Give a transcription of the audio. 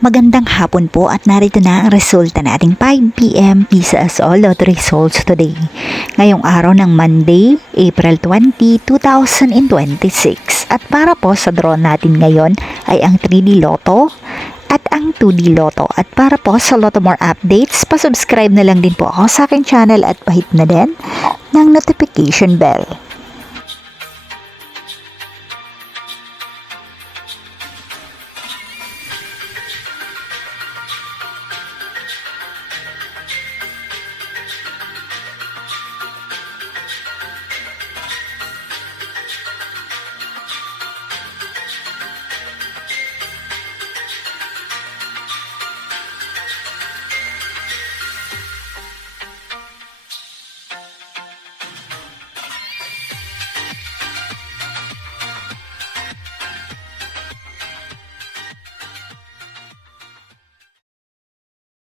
Magandang hapon po at narito na ang resulta nating 5 p.m. PCSO Lotto results today. Ngayong araw ng Monday, April 20, 2026. At para po sa draw natin ngayon ay ang 3D Lotto at ang 2D Lotto. At para po sa Lotto More updates, pasubscribe na lang din po ako sa aking channel at pahit na din ng notification bell.